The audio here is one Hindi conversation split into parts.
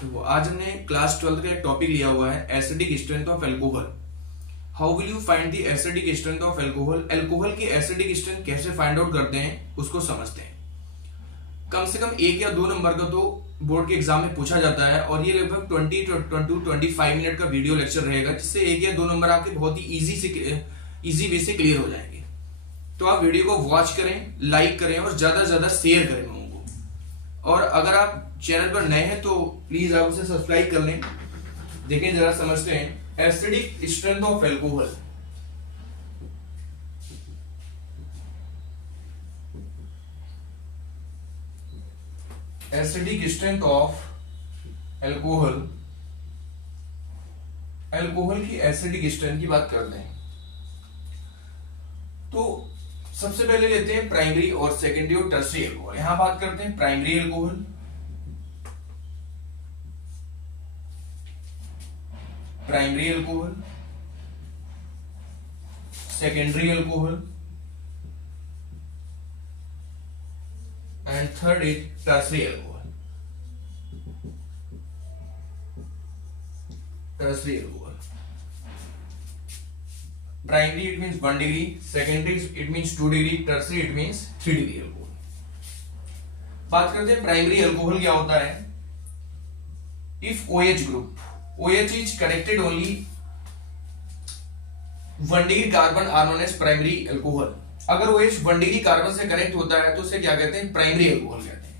तो आज हमने क्लास 12 का एक टॉपिक लिया हुआ है acidic strength of alcohol. How will you find the acidic strength of alcohol. Alcohol की एसिडिक स्ट्रेंथ कैसे फाइंड आउट करते हैं उसको समझते हैं। कम से कम 1 या 2 नंबर का तो बोर्ड के एग्जाम में पूछा जाता है और ये लगभग 20-25 मिनट का वीडियो लेक्चर रहेगा, जिससे 1 या 2 नंबर आपके बहुत ही इजी वे से क्लियर हो जाएंगे। तो आप वीडियो को वॉच करें, लाइक करें और ज्यादा से ज्यादा शेयर करें लोगों को। और अगर आप चैनल पर नए हैं तो प्लीज आप उसे सब्सक्राइब कर लें। देखें जरा, समझते हैं acidic strength of alcohol. Acidic strength of alcohol, alcohol की एसिडिक स्ट्रेंथ की बात करते हैं तो सबसे पहले लेते हैं प्राइमरी और सेकेंडरी और टर्शियरी एल्कोहल। यहां बात करते हैं primary alcohol, primary alcohol, secondary alcohol and third is tertiary alcohol. Tertiary alcohol, primary it means 1 degree, secondary it means 2 degree, tertiary it means 3 degree alcohol. बात करते हैं प्राइमरी एल्कोहल क्या होता है। If OH group, OH is connected only 1 degree carbon are known as primary alcohol. अगर OH 1 डिग्री कार्बन से कनेक्ट होता है तो उसे क्या कहते हैं, प्राइमरी एल्कोहल कहते हैं।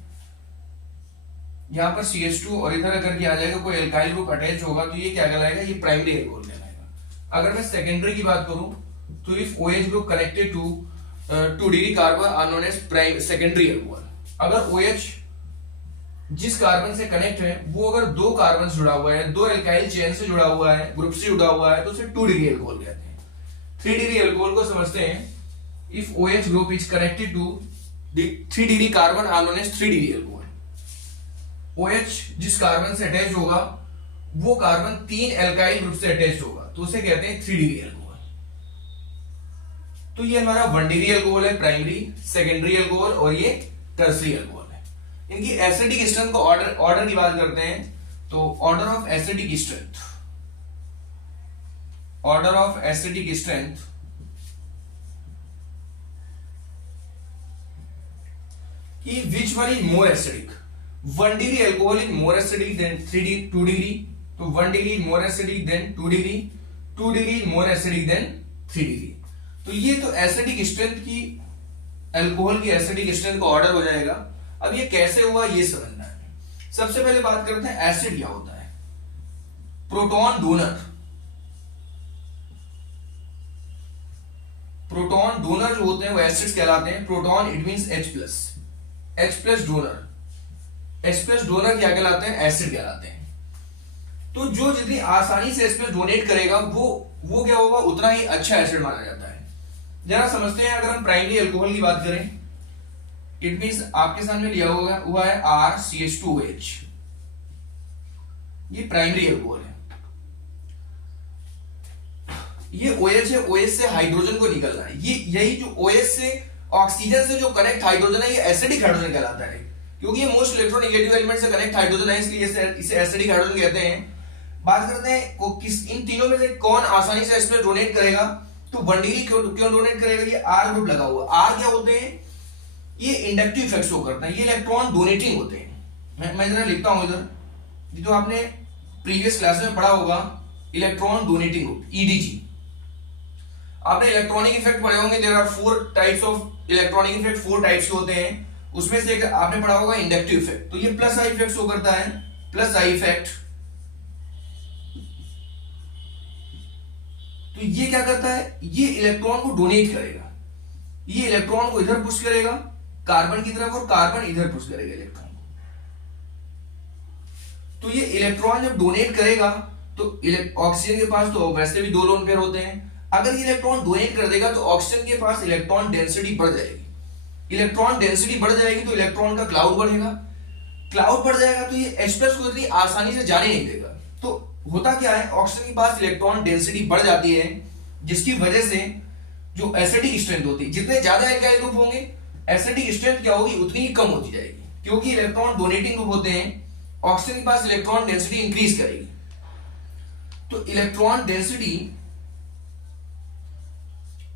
यहां पर CH2 और इधर अगर क्या आ जाएगा, कोई एल्काइल ग्रुप अटैच होगा तो ये क्या कहलाएगा, ये प्राइमरी एल्कोहल कहलाएगा। अगर मैं सेकेंडरी की बात करूं तो if OH group connected to 2 degree carbon are known as secondary alcohol. अगर OH जिस कार्बन से कनेक्ट है वो अगर 2 कार्बन से जुड़ा हुआ है, 2 एल्काइल चेन से जुड़ा हुआ है, ग्रुप से जुड़ा हुआ है, तो उसे 2 डिग्री एल्कोहल कहते हैं। 3 डिग्री एल्कोहल को समझते हैं। If OH group is connected to 3 degree carbon are known as 3 degree alcohol. OH जिस कार्बन से अटैच होगा वो कार्बन 3 एल्काइल ग्रुप से अटैच होगा तो उसे कहते हैं 3 डिग्री एल्कोहल। तो ये हमारा 1 डिग्री एल्कोहल है, प्राइमरी, सेकेंडरी एल्कोहल और ये टर्शियरी एल्कोहल। इनकी एसिडिक स्ट्रेंथ को ऑर्डर की बात करते हैं तो order of acidic strength, order of acidic strength कि which one is more acidic. 1 degree alcohol is more acidic than 2 degree, तो 1 degree is more acidic than 2 degree, 2 degree is more acidic than 3 degree. तो ये तो एसिडिक स्ट्रेंथ की, एल्कोहल की एसिडिक स्ट्रेंथ का ऑर्डर हो जाएगा। अब ये कैसे हुआ ये समझना है। सबसे पहले बात करते हैं एसिड क्या होता है। प्रोटॉन डोनर, प्रोटॉन डोनर जो होते हैं वो एसिड्स कहलाते हैं। Proton it means H+ donor, H+ donor क्या कहलाते हैं, एसिड कहलाते हैं। तो जो जितनी आसानी से H+ डोनेट करेगा वो क्या होगा, उतना ही अच्छा एसिड माना जाता है। जरा समझते हैं, अगर हम प्राइमरी एल्कोहल की बात करें, इट मींस आपके सामने लिया हुआ है RCH2OH, ये प्राइमरी एल्कोहल है। ये OH है, OH से हाइड्रोजन को निकलना है। ये यही जो OH से ऑक्सीजन से जो कनेक्ट हाइड्रोजन है ये एसिडिक हाइड्रोजन कहलाता है, क्योंकि ये मोस्ट इलेक्ट्रोनेगेटिव एलिमेंट से कनेक्ट हाइड्रोजन है, इसलिए इसे एसिडिक हाइड्रोजन कहते हैं। बात करते हैं इन तीनों में से कौन आसानी से इसमें डोनेट करेगा, तो 1 डिग्री क्यों डोनेट करेगा, ये R ग्रुप लगा हुआ। R क्या होते हैं, ये इंडक्टिव इफेक्ट शो करता है, ये इलेक्ट्रॉन डोनेटिंग होते हैं। मैं जरा लिखता हूं इधर, ये तो आपने प्रीवियस क्लास में पढ़ा होगा, इलेक्ट्रॉन डोनेटिंग ग्रुप, EDG। आपने इलेक्ट्रॉनिक इफेक्ट पढ़े होंगे, there are 4 types of electronic effect, 4 types के होते हैं। उसमें से एक आपने पढ़ा होगा इंडक्टिव इफेक्ट, तो ये प्लस आई इफेक्ट शो करता है, प्लस आई इफेक्ट। तो ये क्या करता है, ये इलेक्ट्रॉन को डोनेट करेगा, ये इलेक्ट्रॉन को इधर पुश करेगा कार्बन की तरफ और कार्बन इधर पुश करेगा इलेक्ट्रॉन को। तो ये इलेक्ट्रॉन जब डोनेट करेगा तो ऑक्सीजन के पास तो वैसे भी 2 लोन पेयर होते हैं, अगर ये इलेक्ट्रॉन डोनेट कर देगा तो ऑक्सीजन के पास इलेक्ट्रॉन डेंसिटी बढ़ जाएगी। इलेक्ट्रॉन डेंसिटी बढ़ जाएगी तो इलेक्ट्रॉन का क्लाउड बढ़ेगा, क्लाउड बढ़ जाएगा तो ये H+ को इतनी आसानी से जाने नहीं देगा। तो होता क्या है, ऑक्सीजन के पास इलेक्ट्रॉन डेंसिटी बढ़ जाती है, जिसकी वजह से जो एसिडिक स्ट्रेंथ होती है, जितने ज्यादा एल्काइल ग्रुप होंगे एसिडिक स्ट्रेंथ क्या होगी, उतनी ही कम होती जाएगी, क्योंकि इलेक्ट्रॉन डोनेटिंग ग्रुप होते हैं। ऑक्सीजन के पास इलेक्ट्रॉन डेंसिटी इंक्रीज करेगी। तो इलेक्ट्रॉन डेंसिटी,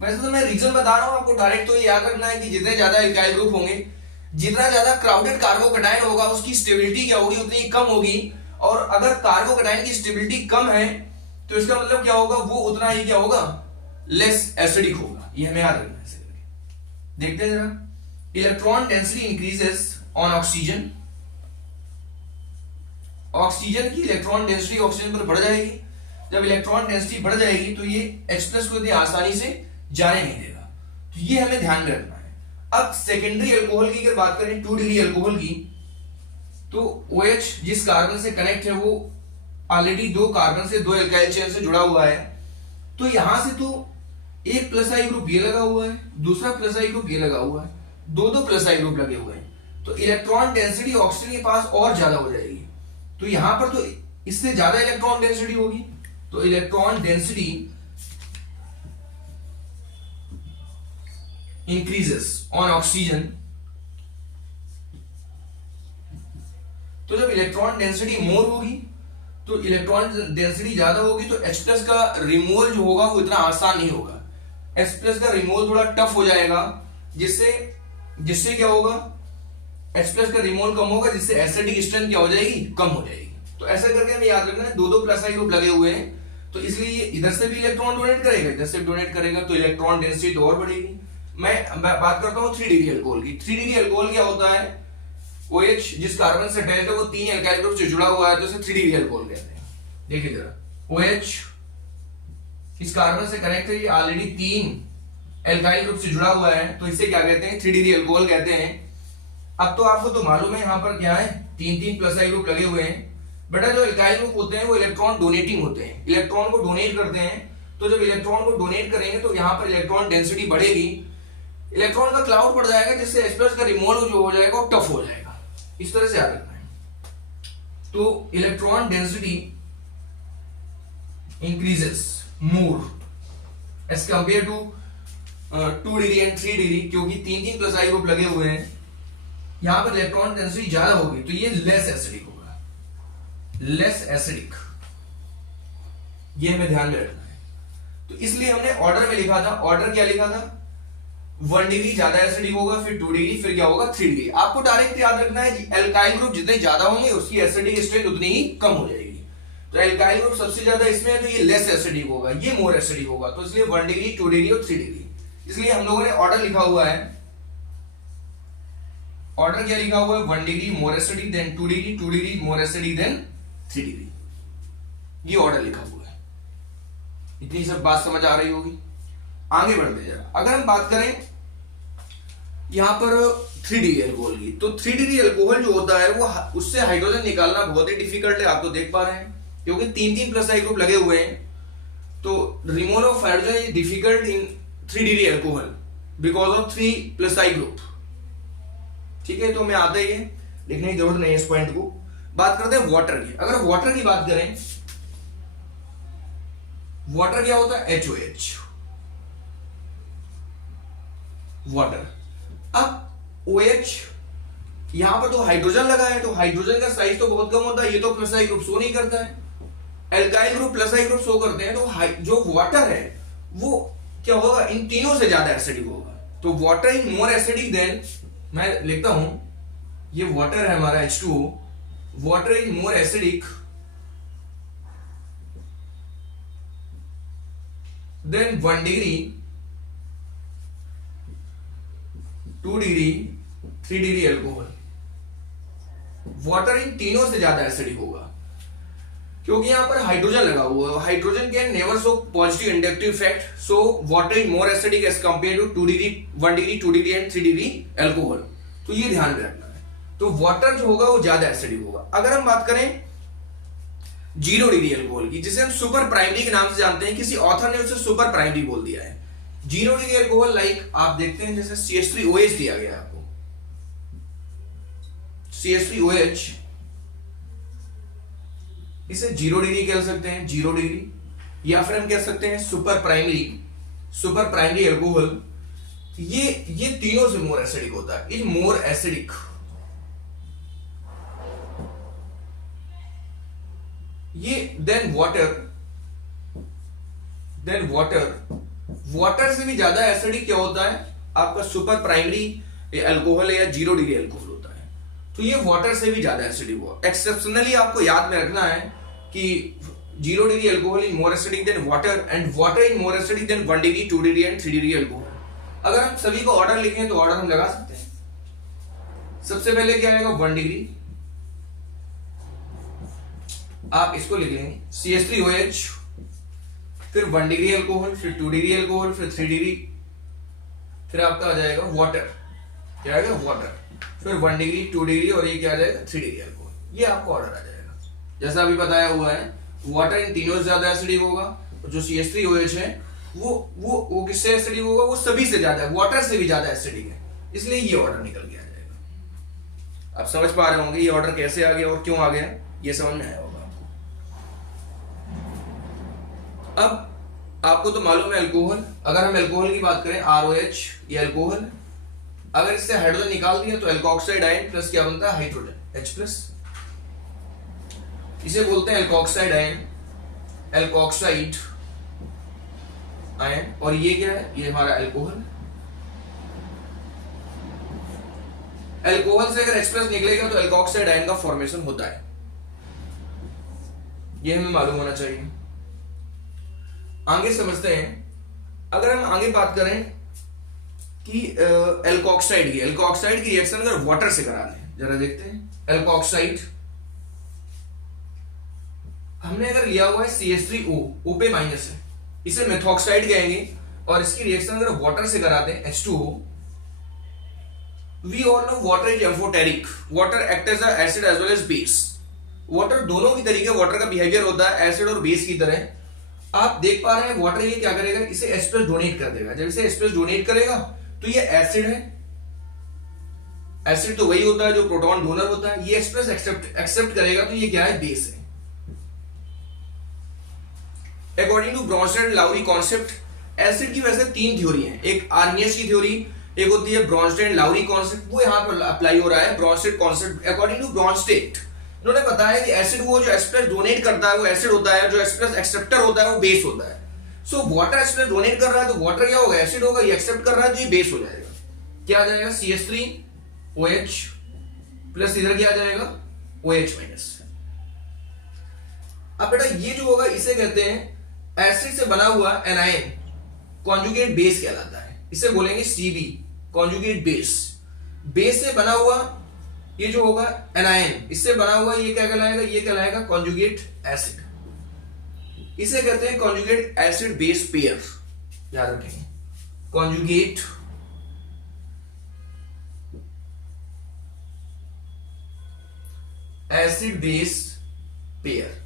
वैसे तो मैं रीजन बता रहा हूं आपको, डायरेक्ट तो ये याद रखना है कि जितने ज्यादा एल्काइल ग्रुप होंगे, जितना ज्यादा क्राउडेड कार्बोकैटायन होगा, उसकी स्टेबिलिटी क्या होगी, उतनी कम होगी। और अगर कार्बोकैटायन की स्टेबिलिटी कम है तो इसका मतलब क्या होगा, वो उतना ही क्या होगा, लेस एसिडिक होगा। ये हमें याद रखना है। देखते हैं जरा, electron density increases on oxygen. Oxygen की इलेक्ट्रॉन डेंसिटी ऑक्सीजन पर बढ़ जाएगी। जब इलेक्ट्रॉन डेंसिटी बढ़ जाएगी तो ये H+ को इतनी आसानी से जाने नहीं देगा। तो ये हमें ध्यान में रखना है। अब सेकेंडरी अल्कोहल की अगर बात करें, 2 डिग्री अल्कोहल की, तो OH जिस कार्बन से कनेक्ट है वो ऑलरेडी 2 कार्बन से 2 एल्काइल चेन से जुड़ा हुआ है। तो यहां से तो एक प्लस आई ग्रुप ये लगा हुआ है, दूसरा प्लस आई ग्रुप ये लगा हुआ है, 2 प्लस आई ग्रुप लगे हुए हैं। तो इलेक्ट्रॉन डेंसिटी ऑक्सीजन के पास और ज्यादा हो जाएगी। तो यहां पर तो इससे ज्यादा इलेक्ट्रॉन डेंसिटी होगी। तो electron density increases on oxygen. तो जब इलेक्ट्रॉन डेंसिटी मोर होगी, तो इलेक्ट्रॉन डेंसिटी ज्यादा होगी, तो H+ का रिमूवल जो होगा वो इतना आसान नहीं होगा। H+ का रिमूवल थोड़ा टफ हो जाएगा, जिससे क्या होगा, H+ का रिमूवल कम होगा, जिससे एसिडिक स्ट्रेंथ क्या हो जाएगी, कम हो जाएगी। तो ऐसा करके हमें याद रखना है, 2 प्लस आई ग्रुप लगे हुए हैं, तो इसलिए इधर से भी इलेक्ट्रॉन डोनेट करेगा, इधर से डोनेट करेगा, तो इलेक्ट्रॉन डेंसिटी तो और बढ़ेगी। मैं बात करता हूं 3 डिग्री अल्कोहल की। 3 डिग्री अल्कोहल क्या होता है, OH जिस कार्बन से अटैच्ड है वो 3 एल्काइल ग्रुप से जुड़ा हुआ है, तो इसे 3 डिग्री अल्कोहल कहते हैं। देखिए जरा, OH इस कार्बन से कनेक्ट है, ये ऑलरेडी 3 एल्काइल ग्रुप से जुड़ा हुआ है, तो इसे क्या कहते हैं, 3 डिग्री अल्कोहल कहते हैं। अब तो आपको तो मालूम है यहां पर क्या है, 3 प्लस आई ग्रुप लगे हुए हैं। बेटा जो एल्काइल ग्रुप होते हैं वो इलेक्ट्रॉन डोनेटिंग होते हैं, इलेक्ट्रॉन को डोनेट करते हैं। तो जब इलेक्ट्रॉन को डोनेट करेंगे तो यहाँ पर इलेक्ट्रॉन डेंसिटी बढ़ेगी, इलेक्ट्रॉन का क्लाउड बढ़ जाएगा, जिससे H+ का रिमूवल जो हो जाएगा वो टफ हो जाएगा। इस तरह से याद रखना है। तो electron density increases more as compare to 2 degree and 3 degree, क्योंकि 3 प्लस आई ग्रुप लगे हुए हैं, यहां पर इलेक्ट्रॉन डेंसिटी ज्यादा होगी, तो ये लेस एसिडिक होगा, लेस एसिडिक। ये हमें ध्यान में रखना है। तो इसलिए हमने ऑर्डर में लिखा था, ऑर्डर क्या लिखा था, 1 डिग्री ज्यादा एसिडिक होगा, फिर 2 डिग्री, फिर क्या होगा 3 डिग्री। आपको डायरेक्ट याद रखना है, एल्काइल ग्रुप जितने ज्यादा होंगे उसकी एसिडिक स्ट्रेंथ उतनी ही कम हो जाएगी। तो एल्काइल ग्रुप सबसे ज्यादा इसमें है, तो ये लेस एसिडिक होगा, ये मोर एसिडिक होगा। तो इसलिए 1 डिग्री, 2 डिग्री और 3 डिग्री। इसलिए हम लोगों ने ऑर्डर लिखा हुआ है, ऑर्डर क्या लिखा हुआ है, 1 degree more acidic, than 2 degree, 2 degree more acidic, than 3 degree. ये ऑर्डर लिखा हुआ है। इतनी सब बात समझ आ रही होगी। आगे बढ़ते जरा, अगर हम बात करें यहां पर 3 डिग्री अल्कोहल की, तो 3 डिग्री अल्कोहल जो होता है वो उससे हाइड्रोजन निकालना बहुत ही डिफिकल्ट है। आप तो देख पा रहे हैं, क्योंकि 3 प्लस आई ग्रुप लगे हुए हैं, तो removal of hydrogen is difficult in 3 degree alcohol because of 3 plus I group. ठीक है, तो हमें आता ही है, लिखने की जरूरत नहीं है इस पॉइंट को। बात करते हैं वाटर की। अगर वाटर की बात करें, वाटर क्या होता है, HOH, वाटर। अब OH यहां पर तो हाइड्रोजन लगा है, तो हाइड्रोजन का साइज तो बहुत कम होता है, ये तो प्लस आई ग्रुप शो नहीं करता है, एल्काइल ग्रुप प्लस आई ग्रुप शो करते हैं। तो जो वाटर है वो क्या होगा, इन तीनों से ज्यादा एसिडिक होगा। तो water is more acidic then, मैं लिखता हूं, ये वाटर है हमारा H2O, water is more acidic then 1 degree, 2 degree, 3 degree alcohol. Water in तीनों से ज्यादा एसिडिक होगा, क्योंकि यहां पर हाइड्रोजन लगा हुआ है। Hydrogen can never show positive inductive effect, so water is more acidic as compare to 2 degree, 1 degree, 2 degree and 3 degree alcohol. तो ये ध्यान में रखना है। तो वाटर जो होगा वो ज्यादा एसिडिक होगा। अगर हम बात करें 0 डिग्री अल्कोहल की, जिसे हम सुपर प्राइमरी के नाम से जानते हैं, किसी ऑथर ने उसे सुपर प्राइमरी बोल दिया है। 0 डिग्री अल्कोहल लाइक आप देखते हैं, जैसे CH3OH दिया गया आपको, CH3OH, इसे 0 डिग्री कह सकते हैं, 0 डिग्री, या फिर हम कह सकते हैं सुपर प्राइमरी अल्कोहल। ये तीनों से मोर एसिडिक होता है, इज मोर एसिडिक ये देन वाटर से भी ज्यादा एसिडिक क्या होता है आपका सुपर प्राइमरी अल्कोहल या 0 डिग्री अल्कोहल होता है। तो ये वाटर से भी ज्यादा एसिडिक हुआ। एक्सेप्शनली आपको याद में रखना है कि 0 degree alcohol is more acidic then water and water is more acidic then 1 degree 2 degree and 3 degree alcohol. अगर हम सभी को ऑर्डर लिखें तो ऑर्डर हम लगा सकते हैं। सबसे पहले क्या आएगा 1 डिग्री, आप इसको लिख लेंगे CH3OH, फिर 1 डिग्री अल्कोहल, फिर 2 डिग्री अल्कोहल, फिर 3 डिग्री, फिर आपका आ जाएगा वाटर, क्या आएगा वाटर, फिर 1 डिग्री 2 डिग्री और ये क्या आ जाएगा 3 डिग्री अल्कोहल। ये आपको ऑर्डर आ जाएगा। जैसा अभी बताया हुआ है वाटर इन तीनों से ज्यादा एसिडिक होगा और जो CH3OH है वो किससे एसिडिक होगा, वो सभी से ज्यादा, वाटर से भी ज्यादा एसिडिक है, इसलिए ये ऑर्डर निकल के आ जाएगा। आप समझ पा रहे होंगे ये ऑर्डर कैसे आ गया और क्यों आ गया, ये समझ में आया होगा आपको। अब आपको तो मालूम है अल्कोहल, अगर हम अल्कोहल की बात करें ROH ये अल्कोहल, अगर इससे हाइड्रोजन निकाल दिया तो एल्कोक्साइड आयन प्लस क्या बनता है हाइड्रोजन H+, इसे बोलते हैं एल्कोक्साइड आयन, एल्कोक्साइड आयन। और ये क्या है, ये हमारा अल्कोहल। अल्कोहल से अगर H+ निकलेगा तो एल्कोक्साइड आयन का फॉर्मेशन होता है, ये हमें मालूम होना चाहिए। आगे समझते हैं, अगर हम आगे बात करें कि एल्कोक्साइड की रिएक्शन अगर वाटर से करा लें, जरा देखते हैं। एल्कोक्साइड हमने अगर लिया हुआ है CH3O, O पे माइनस है, इसे मेथॉक्साइड कहेंगे, और इसकी रिएक्शन अगर वाटर से कराते हैं H2O, we all know water is amphoteric, water act as a acid as well as base. Water दोनों की तरीके वाटर का बिहेवियर होता है एसिड और बेस की तरह। आप देख पा रहे हैं वाटर ये क्या करेगा, इसे H+ डोनेट कर देगा। जब इसे H+ डोनेट करेगा तो ये एसिड है, एसिड तो वही होता है जो प्रोटॉन डोनर होता है, ये H+ एक्सेप्ट करेगा तो ये क्या है, बेस है। According to Bronsted and Lowry concept, acid की वैसे 3 थ्योरी हैं, एक आर्नियस की थ्योरी, एक होती है ब्रॉन्स्टेड एंड लाउरी कॉन्सेप्ट, वो यहां पर अप्लाई हो रहा है Bronsted concept. According to Bronsted उन्होंने बताया कि एसिड वो जो H+ डोनेट करता है वो एसिड होता है, जो H+ एक्सेप्टर होता है वो बेस होता है। सो वाटर H+ डोनेट कर रहा है तो वाटर क्या होगा, एसिड होगा, ये एक्सेप्ट कर रहा है तो ये बेस हो जाएगा। क्या आ जाएगा CH3OH प्लस, इधर क्या आ जाएगा OH-। अब बेटा ये जो होगा इसे कहते हैं एसिड से बना हुआ एनायन कॉन्जुगेट बेस कहलाता है, इसे बोलेंगे CB कॉन्जुगेट बेस। बेस से बना हुआ ये जो होगा एनायन, इससे बना हुआ ये क्या कहलाएगा, ये कहलाएगा कॉन्जुगेट एसिड। इसे कहते हैं कॉन्जुगेट एसिड बेस पेयर, याद रखेंगे कॉन्जुगेट एसिड बेस पेयर,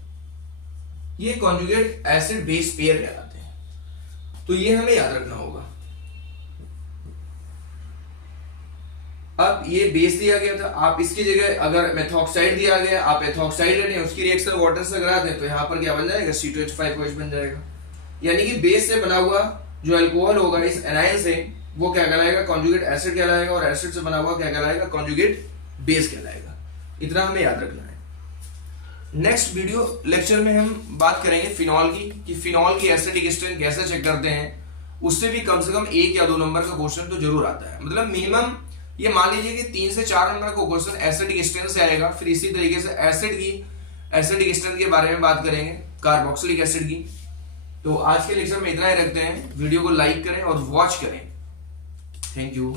ये कॉन्जुगेट एसिड बेस पेयर कहलाते हैं। तो ये हमें याद रखना होगा। अब ये बेस दिया गया था, आप इसकी जगह अगर मेथॉक्साइड दिया गया, आप एथॉक्साइड लेते हैं, उसकी रिएक्शन वाटर से करा दें तो यहां पर क्या बन जाएगा, C2H5OH बन जाएगा। यानी कि बेस से बना हुआ जो अल्कोहल होगा इस एनायन से, वो क्या कहलाएगा, कॉन्जुगेट एसिड कहलाएगा, और एसिड से बना हुआ क्या कहलाएगा, कॉन्जुगेट बेस कहलाएगा। इतना हमें याद रखना है। नेक्स्ट वीडियो लेक्चर में हम बात करेंगे फिनॉल की, कि फिनॉल की एसिडिक स्ट्रेंथ कैसे चेक करते हैं। उससे भी कम से कम 1 या 2 नंबर का क्वेश्चन तो जरूर आता है, मतलब मिनिमम ये मान लीजिए कि 3 से 4 नंबर का क्वेश्चन एसिडिक स्ट्रेंथ से आएगा। फिर इसी तरीके से एसिड की एसिडिक स्ट्रेंथ के बारे में बात करेंगे, कार्बोक्सिलिक एसिड की। तो आज के लेक्चर में इतना ही रखते हैं। वीडियो को लाइक करें और वॉच करें। Thank you.